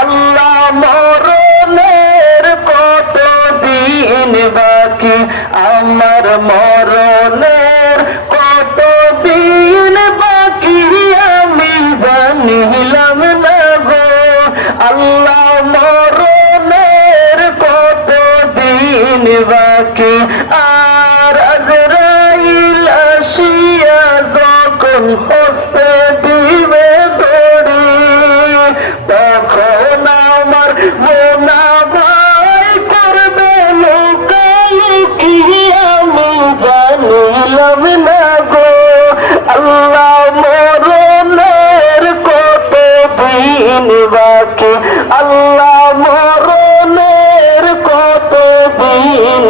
আল্লাহ মরণের কত দিন বাকি, আমার মরণের কত দিন বাকি আমি জানিলাম না গো। আল্লাহ মরণের কত দিন বাকি, আর আজরাইল আসিয়া যখন হস্তে দিবে দড়ি, তখন আমার মোনা ভাই করবে লোকালুকি আমি জানিলাম না গো। আল্লাহ মরণের কত দিন বাকি, আল্লাহ মরণের কত দিন